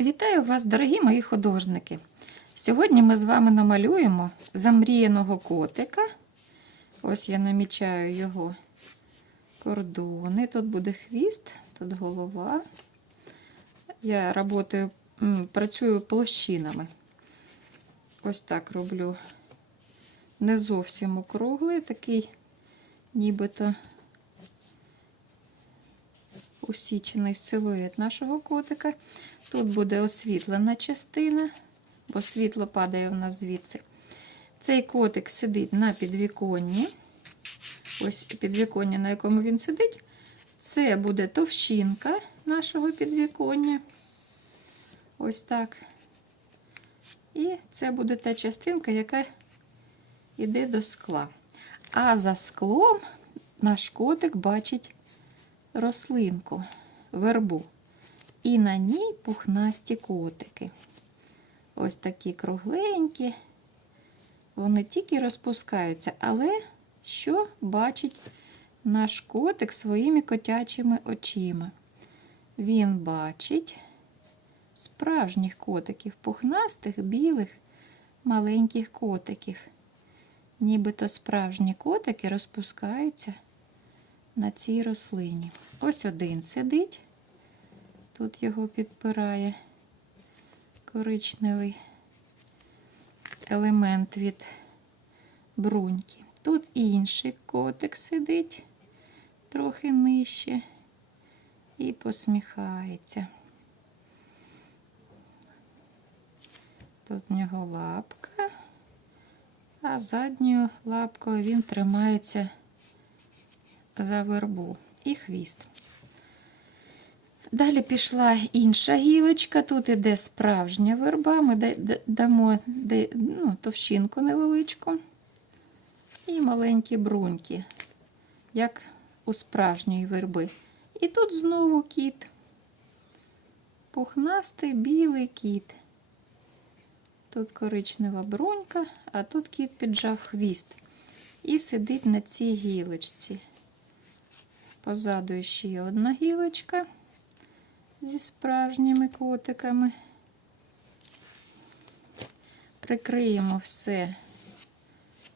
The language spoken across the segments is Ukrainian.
Вітаю вас, дорогі мої художники! Сьогодні ми з вами намалюємо замріяного котика. Ось я намічаю його кордони. Тут буде хвіст, тут голова. Я работаю, працюю площинами. Ось так роблю. Не зовсім округлий, такий нібито усічений силует нашого котика. Тут буде освітлена частина, бо світло падає в нас звідси. Цей котик сидить на підвіконні. Ось підвіконня, на якому він сидить. Це буде товщинка нашого підвіконня. Ось так. І це буде та частинка, яка йде до скла. А за склом наш котик бачить рослинку, вербу. І на ній пухнасті котики. Ось такі кругленькі. Вони тільки розпускаються, але що бачить наш котик своїми котячими очима? Він бачить справжніх котиків, пухнастих, білих, маленьких котиків. Нібито справжні котики розпускаються на цій рослині. Ось один сидить. Тут його підпирає коричневий елемент від бруньки. Тут інший котик сидить трохи нижче і посміхається. Тут в нього лапка, а задньою лапкою він тримається за вербу і хвіст. Далі пішла інша гілочка, тут іде справжня верба, ми дамо ну, товщинку невеличку і маленькі бруньки, як у справжньої верби. І тут знову кіт, пухнастий білий кіт. Тут коричнева брунька, а тут кіт піджав хвіст і сидить на цій гілочці. Позаду ще одна гілочка зі справжніми котиками. Прикриємо все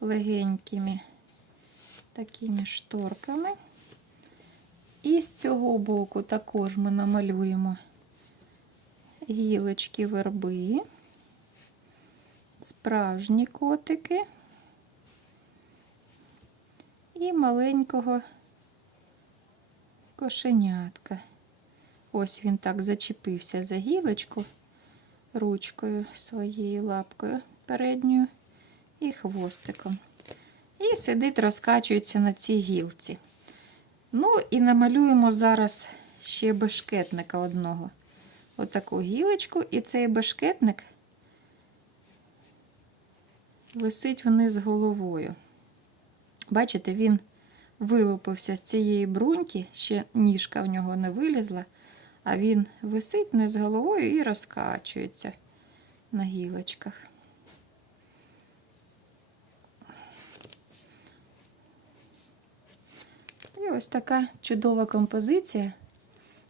легенькими такими шторками. І з цього боку також ми намалюємо гілочки верби, справжні котики і маленького кошенятка. Ось він так зачепився за гілочку ручкою своєю лапкою передньою і хвостиком. І сидить, розкачується на цій гілці. Ну, і намалюємо зараз ще бешкетника одного. Отаку гілочку, і цей бешкетник висить вниз головою. Бачите, він вилупився з цієї бруньки, ще ніжка в нього не вилізла, а він висить не з головою і розкачується на гілочках. І ось така чудова композиція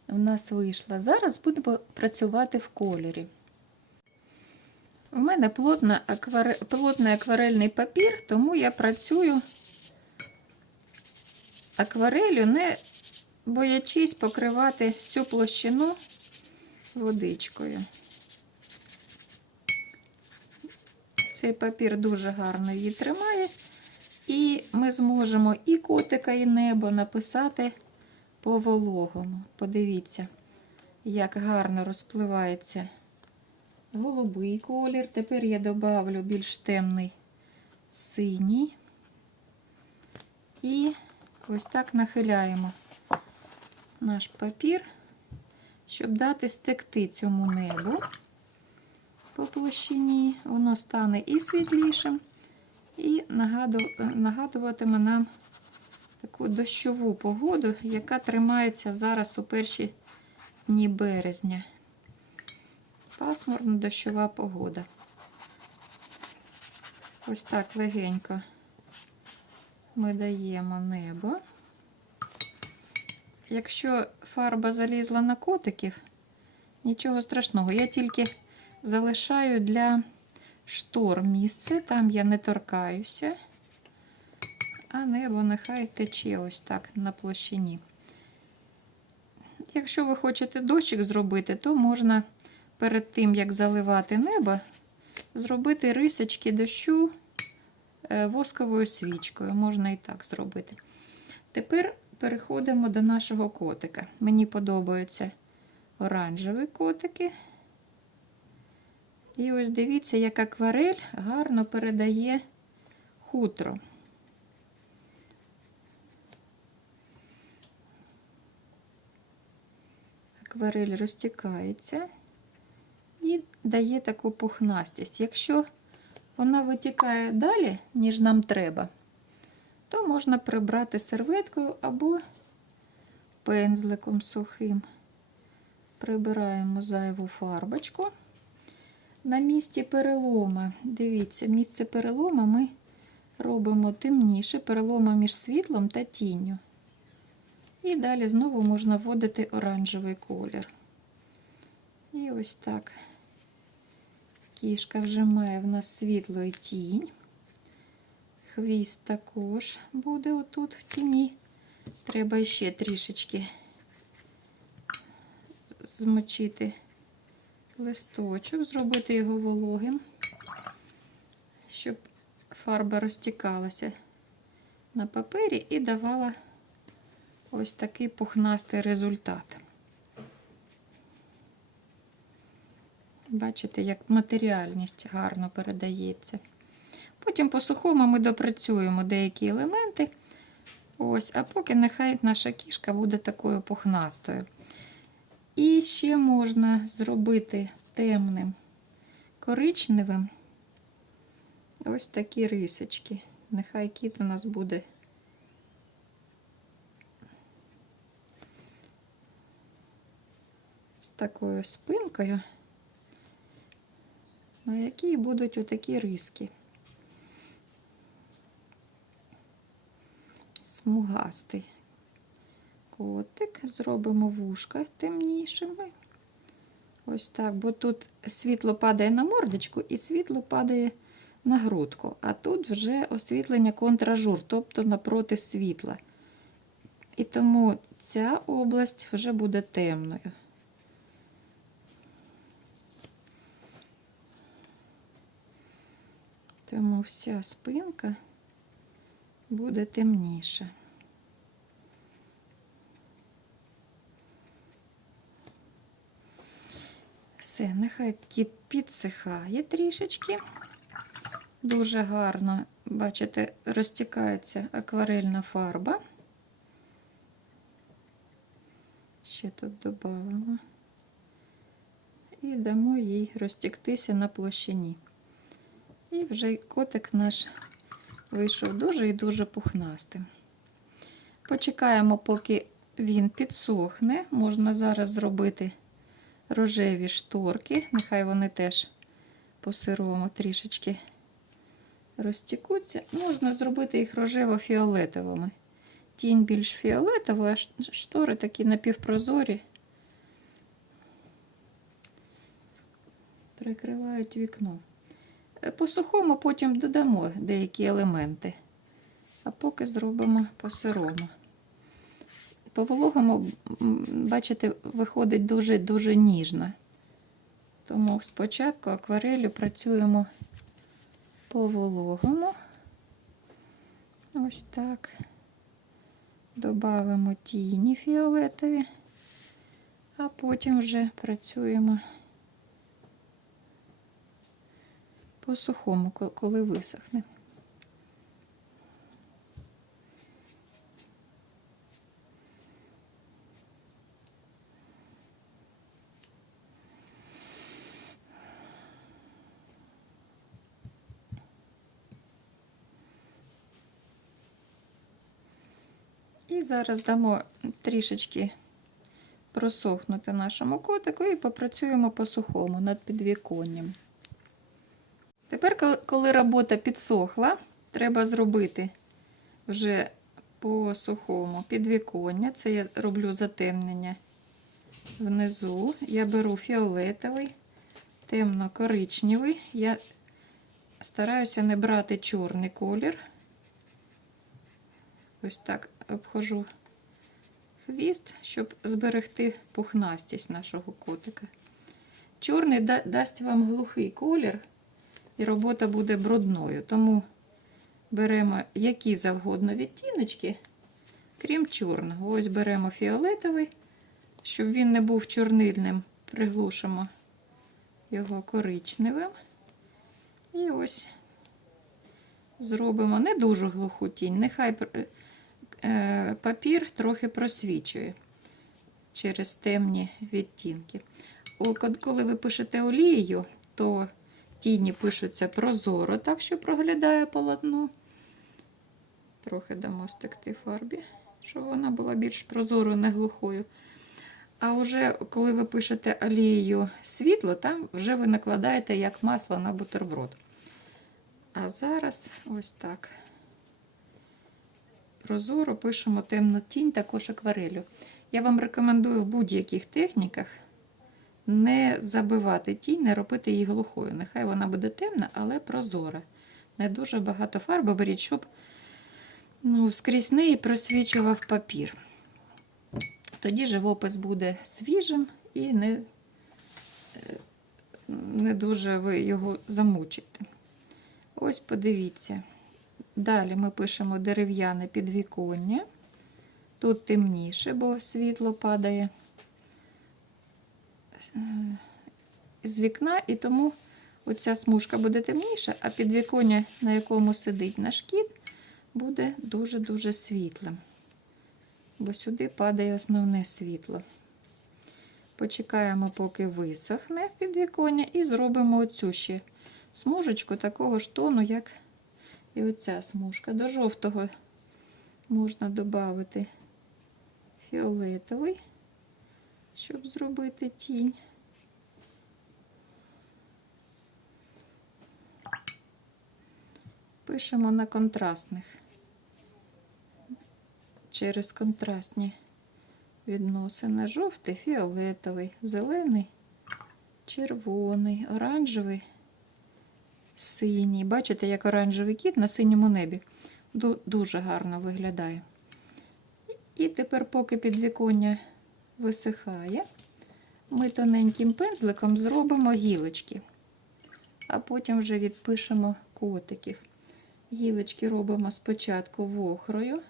в нас вийшла. Зараз будемо працювати в кольорі. У мене плотна плотний акварельний папір, тому я працюю акварелю, не боячись покривати всю площину водичкою. Цей папір дуже гарно її тримає, і ми зможемо і котика, і небо написати по вологому. Подивіться, як гарно розпливається голубий колір. Тепер я добавлю більш темний синій. І ось так нахиляємо наш папір, щоб дати стекти цьому небу по площині. Воно стане і світлішим, і нагадуватиме нам таку дощову погоду, яка тримається зараз у перші дні березня. Пасмурна дощова погода. Ось так легенько ми даємо небо. Якщо фарба залізла на котиків, Нічого страшного. Я тільки залишаю для штор місце, там я не торкаюся, а небо нехай тече ось так на площині. Якщо ви хочете дощик зробити, то можна перед тим, як заливати небо, зробити рисочки дощу е, восковою свічкою. Можна і так зробити. Тепер переходимо до нашого котика. Мені подобаються оранжеві котики. І ось дивіться, як акварель гарно передає хутро. Акварель розтікається і дає таку пухнастість. Якщо вона витікає далі, ніж нам треба, то можна прибрати серветкою або пензликом сухим. Прибираємо зайву фарбочку. На місці перелома, дивіться, місце перелома ми робимо темніше, перелома між світлом та тінню. І далі знову можна вводити оранжевий колір. І ось так. Кішка вже має в нас світло і тінь. Хвіст також буде отут в тіні. Треба ще трішечки змочити листочок, зробити його вологим, щоб фарба розтікалася на папері і давала ось такий пухнастий результат. Бачите, як матеріальність гарно передається. Потім по сухому ми допрацюємо деякі елементи. Ось, а поки нехай наша кішка буде такою пухнастою. І ще можна зробити темним коричневим ось такі рисочки. Нехай кіт у нас буде з такою спинкою, на якій будуть отакі риски. Смугастий котик, зробимо вушка темнішими. Ось так, бо тут світло падає на мордочку і світло падає на грудку. А тут вже освітлення контражур, тобто напроти світла. І тому ця область вже буде темною. Тому вся спинка буде темніша. Все, нехай кіт підсихає трішечки. Дуже гарно, бачите, розтікається акварельна фарба. Ще тут додамо. І дамо їй розтіктися на площині. І вже котик наш вийшов дуже і дуже пухнастим. Почекаємо, поки він підсохне. Можна зараз зробити рожеві шторки, нехай вони теж по сирому трішечки розтікуться. Можна зробити їх рожево-фіолетовими. Тінь більш фіолетова, а штори такі напівпрозорі. Прикривають вікно. По сухому потім додамо деякі елементи, а поки зробимо по сирому. По вологому, бачите, виходить дуже-дуже ніжно. Тому спочатку акварелю працюємо по вологому. Ось так. Добавимо тіні фіолетові, а потім вже працюємо по сухому, коли висохне. І зараз дамо трішечки просохнути нашому котику і попрацюємо по сухому над підвіконням. Тепер, коли робота підсохла, треба зробити вже по сухому підвіконня. Це я роблю затемнення внизу я беру фіолетовий, темно-коричневий. Я стараюся не брати чорний колір. Ось так обхожу хвіст, щоб зберегти пухнастість нашого котика. Чорний да- дасть вам глухий колір, і робота буде брудною. Тому беремо які завгодно відтіночки, крім чорного. Ось беремо фіолетовий, щоб він не був чорнильним, приглушимо його коричневим. І ось зробимо не дуже глуху тінь. Нехай е, папір трохи просвічує через темні відтінки. Коли ви пишете олією, то тіні пишуться прозоро, так що проглядає полотно. Трохи дамо стекти фарбі, щоб вона була більш прозорою, не глухою. А вже коли ви пишете олією світло, там вже ви накладаєте як масло на бутерброд. А зараз ось так. Прозоро пишемо темну тінь, також акварелю. Я вам рекомендую в будь-яких техніках не забивати тінь, не робити її глухою. Нехай вона буде темна, але прозора. Не дуже багато фарби беріть, щоб ну, скрізь неї просвічував папір. Тоді живопис буде свіжим і не, е, не дуже ви його замучите. Ось подивіться. Далі ми пишемо дерев'яне підвіконня. Тут темніше, бо світло падає з вікна, і тому оця смужка буде темніша, а підвіконня, на якому сидить наш кіт, буде дуже-дуже світлим. Бо сюди падає основне світло. Почекаємо, поки висохне підвіконня, і зробимо оцю ще смужечку такого ж тону, як і оця смужка. До жовтого можна додати фіолетовий, щоб зробити тінь. Пишемо на контрастних через контрастні відносини. Жовтий, фіолетовий, зелений, червоний, оранжевий, синій. Бачите, як оранжевий кіт на синьому небі. Дуже гарно виглядає. І тепер, поки підвіконня висихає, ми тоненьким пензликом зробимо гілочки, а потім вже відпишемо котиків. Гілочки робимо спочатку вохрою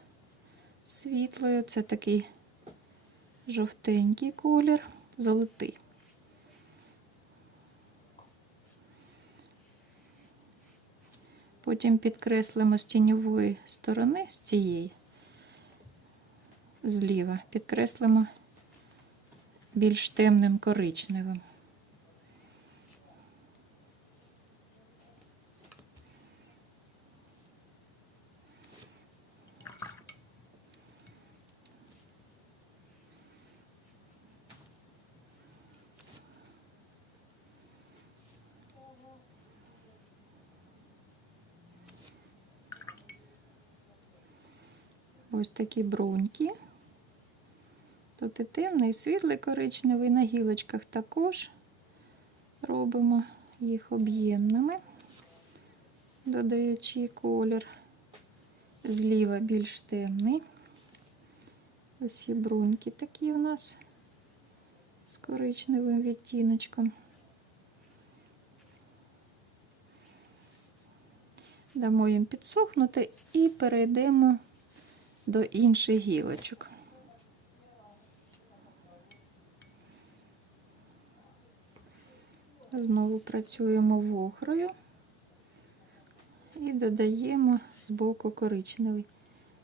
світлою. Це такий жовтенький колір, золотий. Потім підкреслимо з тіньової сторони, з цієї, зліва, підкреслимо більш темним коричневим. Ось такі бруньки. Тут і темний, і світлий коричневий. На гілочках також робимо їх об'ємними, додаючи колір. Зліва більш темний. Ось і бруньки такі у нас з коричневим відтіночком. Дамо їм підсохнути і перейдемо до інших гілочок. Знову працюємо вохрою і додаємо з боку коричневий.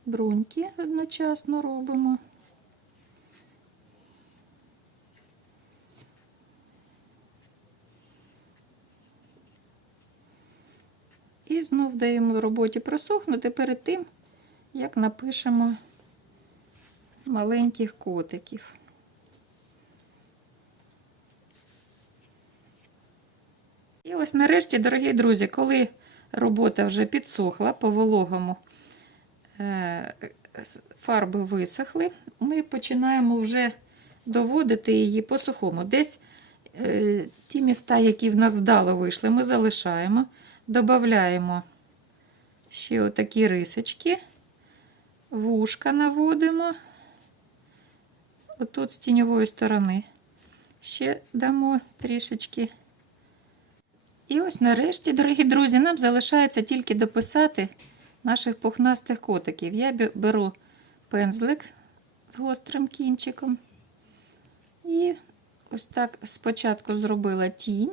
Бруньки одночасно робимо. І знов даємо роботі просохнути перед тим, як напишемо маленьких котиків. І ось нарешті, дорогі друзі, коли робота вже підсохла по вологому, е, фарби висохли, ми починаємо вже доводити її по сухому. Десь е, ті міста, які в нас вдало вийшли, ми залишаємо, додаємо ще отакі рисочки, вушка наводимо. Отут з тіньової сторони ще дамо трішечки. І ось нарешті, дорогі друзі, нам залишається тільки дописати наших пухнастих котиків. Я беру пензлик з гострим кінчиком. І ось так спочатку зробила тінь,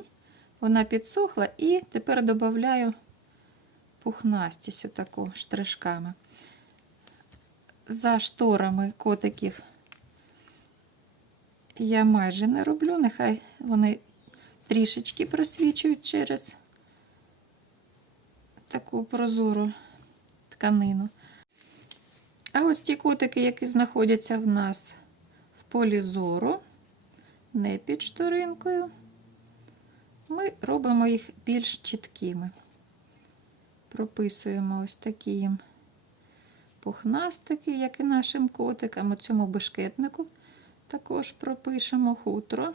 вона підсохла, і тепер додаю пухнастість отаку штришками. За шторами котиків я майже не роблю, нехай вони трішечки просвічують через таку прозору тканину. А ось ті котики, які знаходяться в нас в полі зору, не під шторинкою, ми робимо їх більш чіткими. Прописуємо ось такі їм пухнастики, як і нашим котикам. Цьому бешкетнику також пропишемо хутро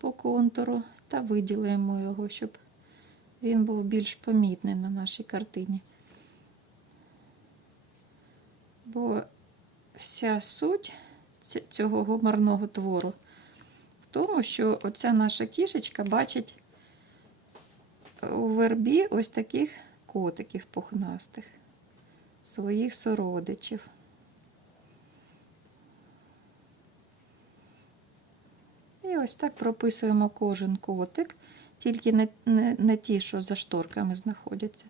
по контуру та виділимо його, щоб він був більш помітний на нашій картині. Бо вся суть цього гуморного твору в тому, що оця наша кішечка бачить у вербі ось таких котиків пухнастих, своїх сородичів. Ось так прописуємо кожен котик, тільки не, не, не ті, що за шторками знаходяться.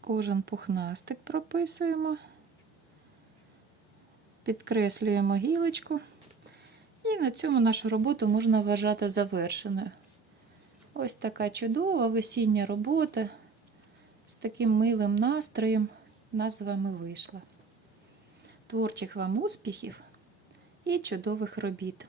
Кожен пухнастик прописуємо, підкреслюємо гілочку. І на цьому нашу роботу можна вважати завершеною. Ось така чудова весіння робота з таким милим настроєм нас з вами вийшла. Творчих вам успіхів і чудових робіт!